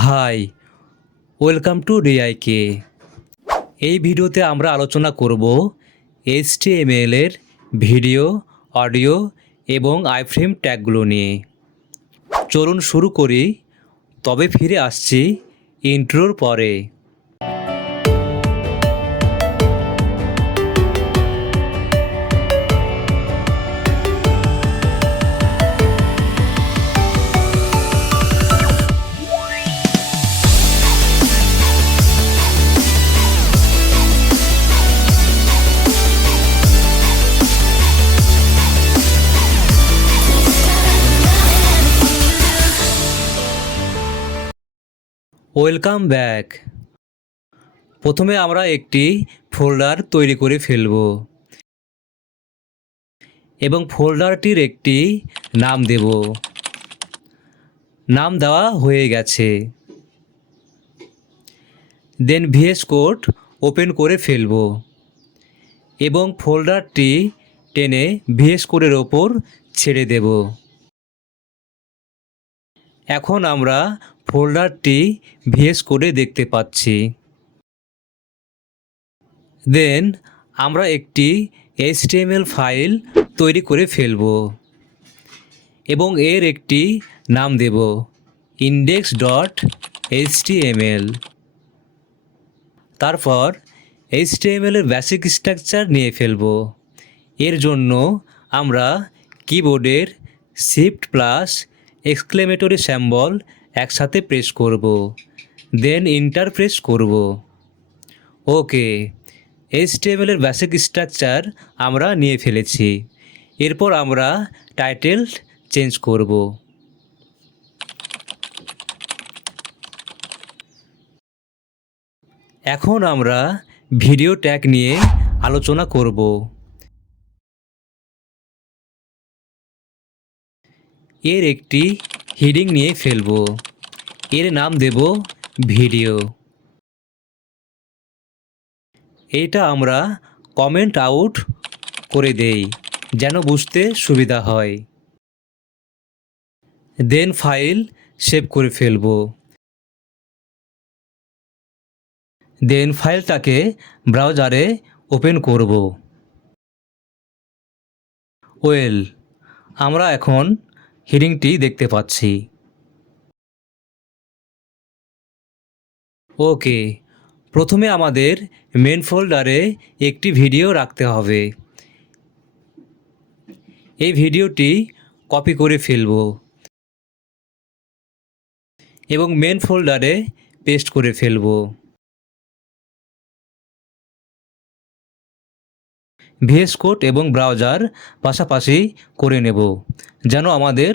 High, welcome to ডিআইকে। এই ভিডিওতে আমরা আলোচনা করব HTML এর ভিডিও, অডিও এবং আইফ্রেম ট্যাগগুলো নিয়ে। চলুন শুরু করি, তবে ফিরে আসছি ইন্ট্রোর পরে। Welcome back. প্রথমে আমরা একটি ফোল্ডার তৈরি করে ফেলব এবং ফোল্ডারটির একটি নাম দেব। নাম দেওয়া হয়ে গেছে। দেন VS কোড ওপেন করে ফেলব এবং ফোল্ডারটি টেনে VS কোডের ওপর ছেড়ে দেব। এখন আমরা ফোল্ডারটি VS কোডে দেখতে পাচ্ছি। দেন আমরা একটি HTML ফাইল তৈরি করে ফেলব এবং এর একটি নাম দেব index.html। তারপর HTML এর বেসিক স্ট্রাকচার নিয়ে ফেলব। এর জন্য আমরা কিবোর্ডের Shift+! সিম্বল একসাথে প্রেস করব, দেন এন্টার প্রেস করব। ওকে, HTML এর বেসিক স্ট্রাকচার আমরা নিয়ে ফেলেছি। এরপর আমরা টাইটেল চেঞ্জ করব। এখন আমরা ভিডিও ট্যাগ নিয়ে আলোচনা করব। এর একটি হেডিং নিয়ে ফেলব। এর নাম দেব ভিডিও। এটা আমরা কমেন্ট আউট করে দেই যেন বুঝতে সুবিধা হয়। দেন ফাইল সেভ করে ফেলব। দেন ফাইলটাকে ব্রাউজারে ওপেন করব। ওয়েল, আমরা এখন হেডিংটি দেখতে পাচ্ছি। ওকে, প্রথমে আমাদের মেন ফোল্ডারে একটি ভিডিও রাখতে হবে। এই ভিডিওটি কপি করে ফেলব এবং মেন ফোল্ডারে পেস্ট করে ফেলব। VS কোড এবং ব্রাউজার পাশাপাশি করে নেব যেন আমাদের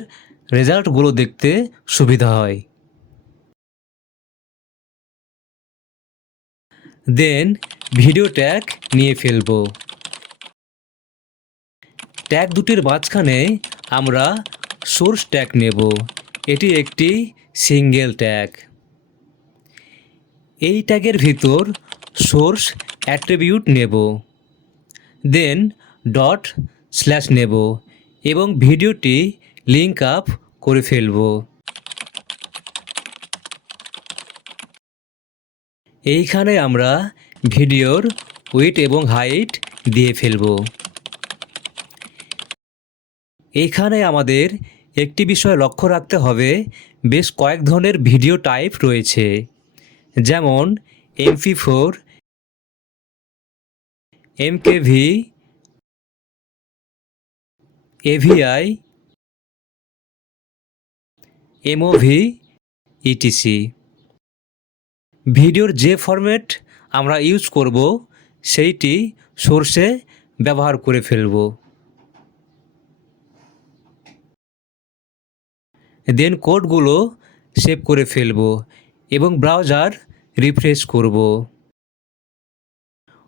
রেজাল্টগুলো দেখতে সুবিধা হয়। দেন ভিডিও ট্যাগ নিয়ে ফেলব। ট্যাগ দুটির মাঝখানে আমরা সোর্স ট্যাগ নেব। এটি একটি সিঙ্গেল ট্যাগ। এই ট্যাগের ভিতর সোর্স অ্যাট্রিবিউট নেব। দেন ./ নেব এবং ভিডিওটি লিঙ্ক আপ করে ফেলব। এইখানে আমরা ভিডিওর উইডথ এবং হাইট দিয়ে ফেলব। এইখানে আমাদের একটি বিষয় লক্ষ্য রাখতে হবে, বেশ কয়েক ধরনের ভিডিও টাইপ রয়েছে, যেমন MP4, MKV, AVI, MOV, etc। ভিডিওর যে ফরম্যাট আমরা ইউজ করব সেইটি সোর্সে ব্যবহার করে ফেলব। দেন কোডগুলো সেভ করে ফেলব এবং ব্রাউজার রিফ্রেশ করব।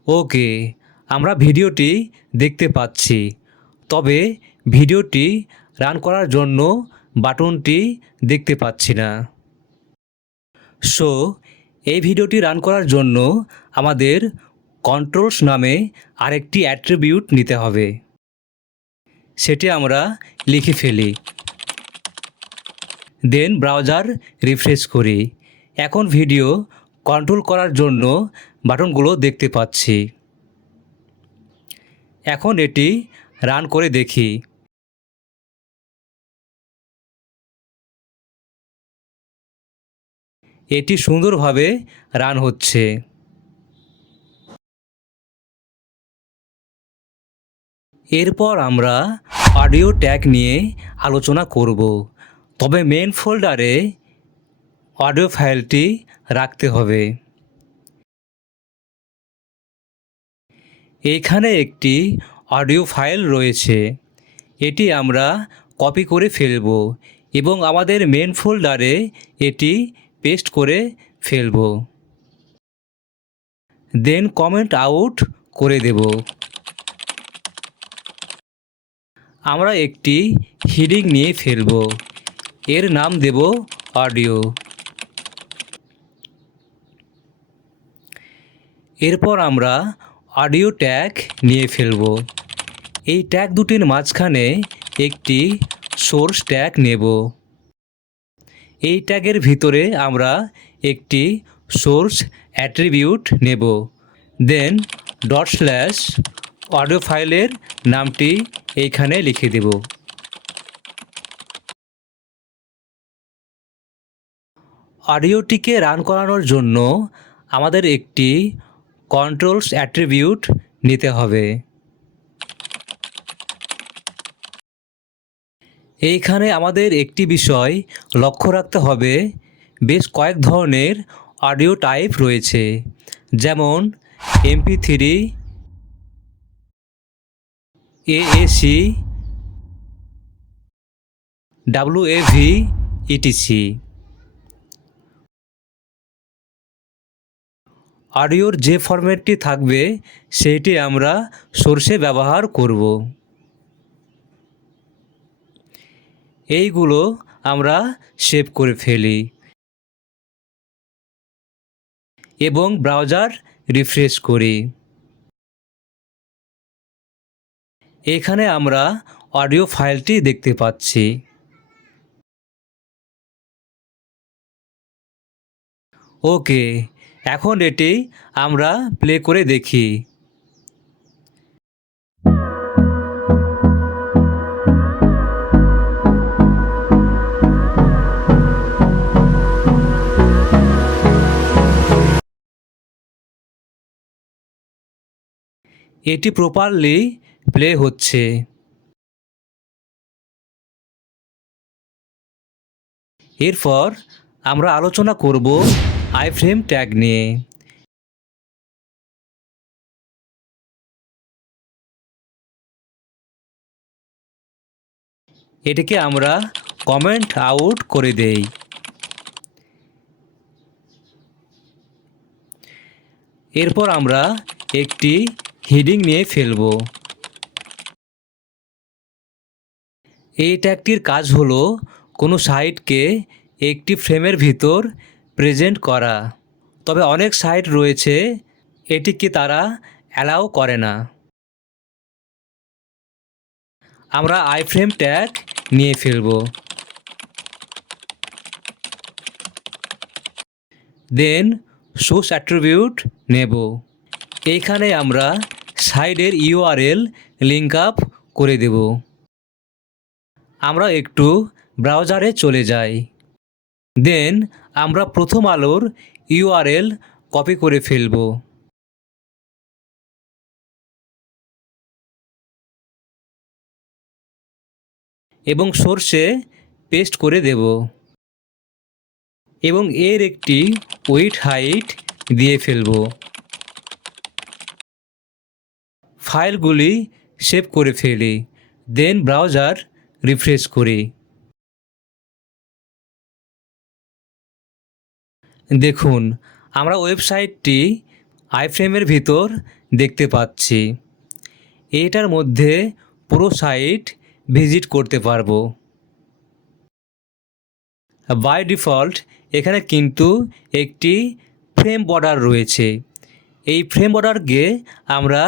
ওকে, আমরা ভিডিওটি দেখতে পাচ্ছি, তবে ভিডিওটি রান করার জন্য বাটনটি দেখতে পাচ্ছি না। সো এই ভিডিওটি রান করার জন্য আমাদের কন্ট্রোলস নামে আরেকটি অ্যাট্রিবিউট নিতে হবে। সেটি আমরা লিখে ফেলি। দেন ব্রাউজার রিফ্রেশ করি এখন ভিডিও কন্ট্রোল করার জন্য বাটনগুলো দেখতে পাচ্ছি। এখন এটি রান করে দেখি। এটি সুন্দরভাবে রান হচ্ছে। এরপর আমরা অডিও ট্যাগ নিয়ে আলোচনা করব, তবে মেন ফোল্ডারে অডিও ফাইলটি রাখতে হবে। এইখানে একটি অডিও ফাইল রয়েছে, এটি আমরা কপি করে ফেলব এবং আমাদের মেন ফোল্ডারে এটি পেস্ট করে ফেলব। দেন কমেন্ট আউট করে দেব। আমরা একটি হেডিং নিয়ে ফেলব, এর নাম দেব অডিও। এরপর আমরা অডিও ট্যাগ নিয়ে ফেলব। এই ট্যাগ দুটির মাঝখানে একটি সোর্স ট্যাগ নেব। এই ট্যাগের ভিতরে আমরা একটি সোর্স অ্যাট্রিবিউট নেব। দেন অডিও ফাইলের নামটি এইখানে লিখে দেব। অডিওটিকে রান করানোর জন্য আমাদের একটি কন্ট্রোলস অ্যাট্রিবিউট নিতে হবে। এইখানে আমাদের একটি বিষয় লক্ষ্য রাখতে হবে, বেশ কয়েক ধরনের অডিও টাইপ রয়েছে, যেমন MP3, AAC, WAV, etc. অডিওর যে ফরম্যাটটি থাকবে সেইটি আমরা সোর্সে ব্যবহার করব। এইগুলো আমরা সেভ করে ফেলি এবং ব্রাউজার রিফ্রেশ করি। এখানে আমরা অডিও ফাইলটি দেখতে পাচ্ছি। ওকে, এখন এটি আমরা প্লে করে দেখি। এটি প্রপারলি প্লে হচ্ছে। এরপর আমরা আলোচনা করব আইফ্রেম ট্যাগ নিয়ে। এটিকে আমরা কমেন্ট আউট করে দেই। এরপর আমরা একটি হেডিং নিয়ে ফেলব। এই ট্যাগটির কাজ হলো কোনো সাইটকে একটি ফ্রেমের ভিতর প্রেজেন্ট করা, তবে অনেক সাইট রয়েছে এটিকে তারা অ্যালাউ করে না। আমরা আইফ্রেম ট্যাগ নিয়ে ফেলব। দেন সোর্স অ্যাট্রিবিউট নেব। এইখানে আমরা সাইটের URL লিঙ্ক আপ করে দেব। আমরা একটু ব্রাউজারে চলে যাই। দেন আমরা প্রথম আলোর URL কপি করে ফেলব এবং সোর্সে পেস্ট করে দেব এবং এর একটি উইডথ হাইট দিয়ে ফেলব। ফাইলগুলি সেভ করে ফেলি, দেন ব্রাউজার রিফ্রেশ করি। দেখুন, আমরা ওয়েবসাইটটি আইফ্রেমের ভিতর দেখতে পাচ্ছি। এটার মধ্যে পুরো সাইট ভিজিট করতে পারবো। বাই ডিফল্ট এখানে কিন্তু একটি ফ্রেম বর্ডার রয়েছে। এই ফ্রেম বর্ডারকে আমরা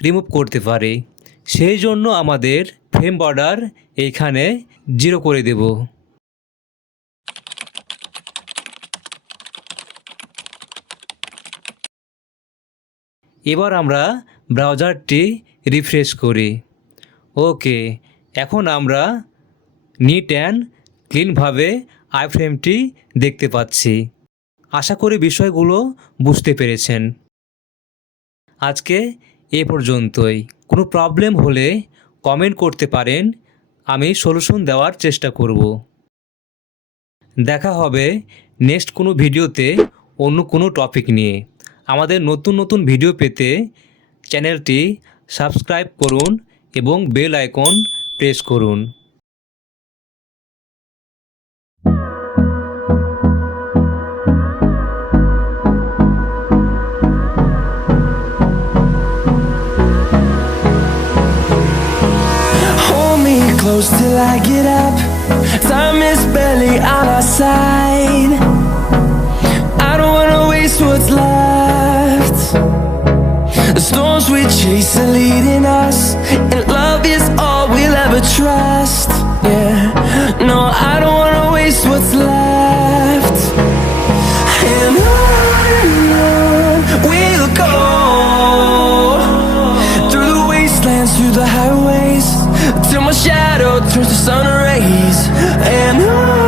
রিমুভ করতে পারি, সেই জন্য আমাদের ফ্রেম বর্ডার এইখানে 0 করে দেব। এবার আমরা ব্রাউজারটি রিফ্রেশ করি। ওকে, এখন আমরা নিট অ্যান্ড ক্লিনভাবে আইফ্রেমটি দেখতে পাচ্ছি। আশা করি বিষয়গুলো বুঝতে পেরেছেন। আজকে এ পর্যন্তই। কোনো প্রবলেম হলে কমেন্ট করতে পারেন, আমি সলিউশন দেওয়ার চেষ্টা করব। দেখা হবে নেক্সট কোনো ভিডিওতে অন্য কোনো টপিক নিয়ে। আমাদের নতুন নতুন ভিডিও পেতে চ্যানেলটি সাবস্ক্রাইব করুন এবং বেল আইকন প্রেস করুন। Hold me close till I get up. Time is barely on our side. I don't wanna waste what's left. The storms we chase are leading us, and love is all we'll ever trust. Yeah, no, I don't wanna waste what's left. And on we'll go, through the wastelands, through the highways, till my shadow turns to sun rays. And on